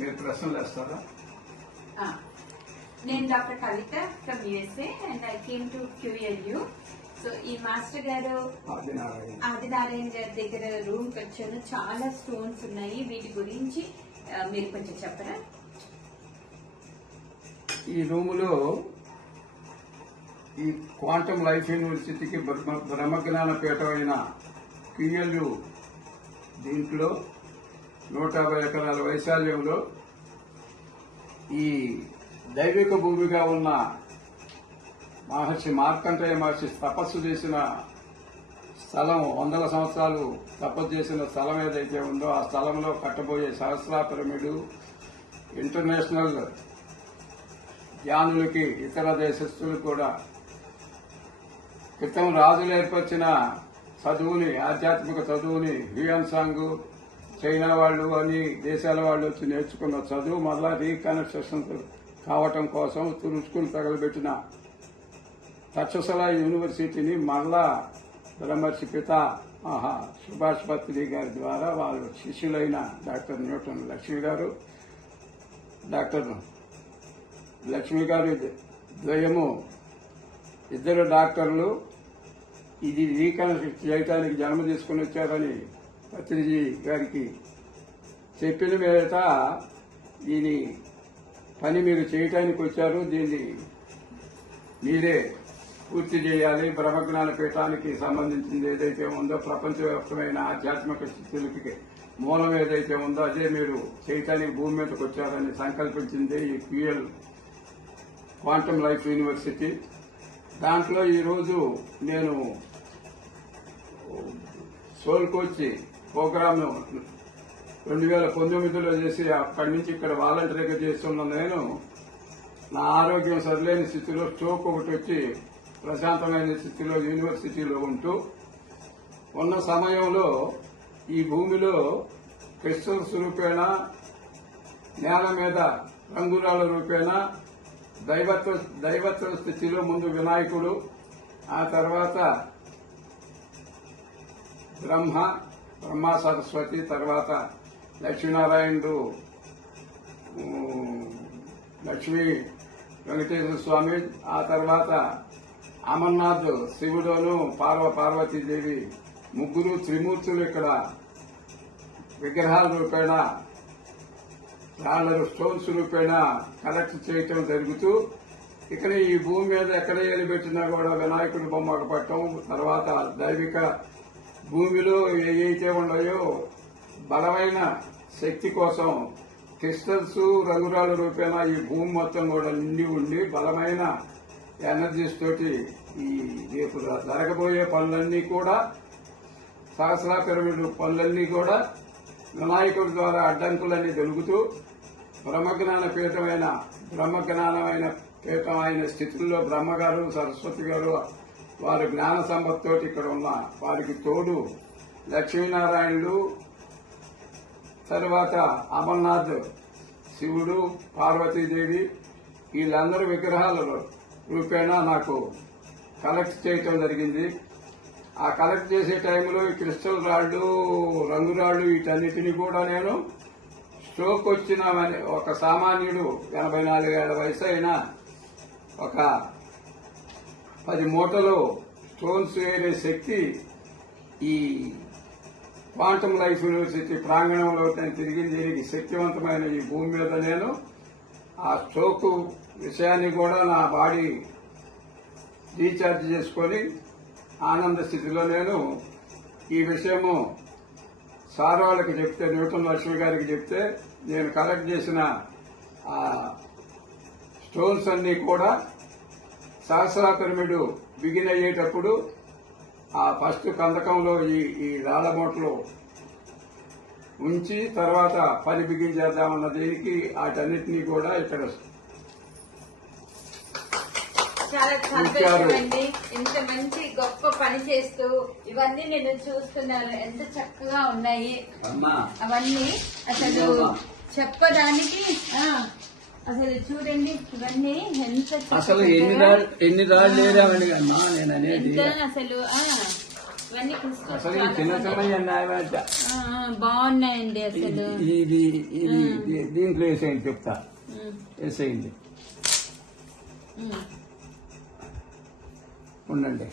మీరు ప్రశ్నలు వేస్తారా? నేను doctor Kavitha from USA and I came to QLU. So ఈ మాస్టర్ గారు ఆదినారాయణ గారి దగ్గర రూమ్ కి వచ్చాను. చాలా స్టోన్స్ ఉన్నాయి, వీటి గురించి మీరు కొంచెం చెప్పరా? ఈ రూములో ఈ క్వాంటమ్ లైఫ్ యూనివర్సిటీకి బ్రహ్మజ్ఞాన పీఠమైన QLU దీంట్లో 150 ఎకరాల వైశాల్యంలో ఈ దైవిక భూమిగా ఉన్న మహర్షి మార్కండేయ మహర్షి తపస్సు చేసిన స్థలం, 100 సంవత్సరాలు తపస్సు చేసిన స్థలం ఏదైతే ఉందో ఆ స్థలంలో కట్టబోయే సహస్ర పిరమిడ్ ఇంటర్నేషనల్ జ్ఞానులకి ఇతర దేశస్తులు కూడా క్రితం రాజులు ఏర్పరిచిన చదువుని, ఆధ్యాత్మిక చదువుని హ్యూయన్సాంగ్, చైనా వాళ్ళు అన్ని దేశాల వాళ్ళు వచ్చి నేర్చుకున్న చదువు మళ్ళా రీకన్స్ట్రక్షన్ కావటం కోసం తురుచుకుని తగలబెట్టిన తక్షశిల యూనివర్సిటీని మళ్ళా బ్రహ్మర్షి పిత సుభాష్ పత్రి గారి ద్వారా వాళ్ళు శిష్యులైన డాక్టర్ న్యూటన్ లక్ష్మి గారు, డాక్టర్ లక్ష్మి గారి ద్వయము ఇద్దరు డాక్టర్లు ఇది రీకన్స్ట్రక్ట్ చేయడానికి జన్మ తీసుకుని వచ్చారని పత్రిజీ గారికి చెప్పిన మీదట దీని పని మీరు చేయటానికి వచ్చారు, దీన్ని మీరే పూర్తి చేయాలి. బ్రహ్మజ్ఞాన పీఠానికి సంబంధించింది ఏదైతే ఉందో ప్రపంచవ్యాప్తమైన ఆధ్యాత్మిక స్థితులకి మూలం ఏదైతే ఉందో అదే మీరు చేయటానికి భూమి మీదకి వచ్చారని సంకల్పించింది ఈ QL క్వాంటమ్ లైఫ్ యూనివర్సిటీ. దాంట్లో ఈరోజు నేను సోల్ కోచ్ ప్రోగ్రామ్ 2019లో చేసి అక్కడి నుంచి ఇక్కడ వాలంటరీగా చేస్తున్న నేను నా ఆరోగ్యం సరిలేని స్థితిలో స్ట్రోక్ ఒకటి వచ్చి ప్రశాంతమైన స్థితిలో యూనివర్సిటీలో ఉంటూ ఉన్న సమయంలో ఈ భూమిలో క్రిస్టల్స్ రూపేణ, నేల మీద రంగురాల రూపేణ దైవత్వ స్థితిలో ముందు వినాయకుడు, ఆ తర్వాత బ్రహ్మ సరస్వతి, తర్వాత లక్ష్మీనారాయణుడు, లక్ష్మీ వెంకటేశ్వర స్వామి, ఆ తర్వాత అమర్నాథ్ శివుడును పార్వతీదేవి, ముగ్గురు త్రిమూర్తులు ఇక్కడ విగ్రహాల రూపేణ, రాళ్ల స్టోన్స్ రూపేణ కలెక్ట్ చేయటం జరుగుతూ ఇక్కడ ఈ భూమి మీద ఎక్కడ ఏలిపెట్టినా కూడా వినాయకుడి బొమ్మకు పట్టడం, తర్వాత దైవిక భూమిలో ఏవైతే ఉన్నాయో బలమైన శక్తి కోసం క్రిస్టల్స్ రంగురాల రూపేణ ఈ భూమి మొత్తం కూడా నిండి ఉండి బలమైన ఎనర్జీస్ తోటి ఈ రేపు జరగబోయే పనులన్నీ కూడా సహస్ర పిరమిడ్ పనులన్నీ కూడా వినాయకుడి ద్వారా అడ్డంకులన్నీ దొరుకుతూ బ్రహ్మజ్ఞానమైన పీఠం అయిన స్థితుల్లో బ్రహ్మగారు, సరస్వతి గారు వారి జ్ఞాన సంపత్తితో ఇక్కడ ఉన్న వారికి తోడు లక్ష్మీనారాయణులు, తర్వాత అమర్నాథ్ శివుడు, పార్వతీదేవి వీళ్ళందరూ విగ్రహాల రూపేణ నాకు కలెక్ట్ చేయటం జరిగింది. ఆ కలెక్ట్ చేసే టైంలో ఈ క్రిస్టల్ రాళ్లు, రంగురాళ్లు వీటన్నిటినీ కూడా నేను స్ట్రోక్ వచ్చిన ఒక సామాన్యుడు 84 ఏళ్ల వయసు అయినా ఒక 10 మూటలు స్టోన్స్ వేరే శక్తి ఈ క్వాంటమ్ లైఫ్ యూనివర్సిటీ ప్రాంగణంలో తిరిగింది. దీనికి శక్తివంతమైన ఈ భూమి మీద నేను ఆ స్ట్రోక్ విషయాన్ని కూడా నా బాడీ రీఛార్జ్ చేసుకుని ఆనంద స్థితిలో నేను ఈ విషయము సార్ వాళ్ళకి చెప్తే, న్యూటన్ లక్ష్మి గారికి చెప్తే నేను కలెక్ట్ చేసిన ఆ స్టోన్స్ అన్ని కూడా సహస్ర పిరమిడ్ బిగిన్ అయ్యేటప్పుడు ఆ ఫస్ట్ కందకంలో ఈ రాళ్ల మూటలు ఉంచి తర్వాత పని బిగించేద్దామన్న దీనికి వాటన్నిటినీ కూడా ఇక్కడ చాలా సంతోషమండి. ఇంత మంచి గొప్ప పని చేస్తూ ఇవన్నీ నేను చూస్తున్నాను, ఎంత చక్కగా ఉన్నాయి అవన్నీ. అసలు చెప్పడానికి అసలు చూడండి ఇవన్నీ ఎంత అసలు ఎన్ని రాళ్ళు లేదామని అమ్మా నేను అనేది. అసలు ఇవన్నీ క్రిస్టల్స్ అసలు ఈ చిన్న చిన్న న్యాయమంట బాగున్నాయండి అసలు. ఇది దీంట్లో వేసేయండి, చెప్తా. వేసేయండి, ఉండండి.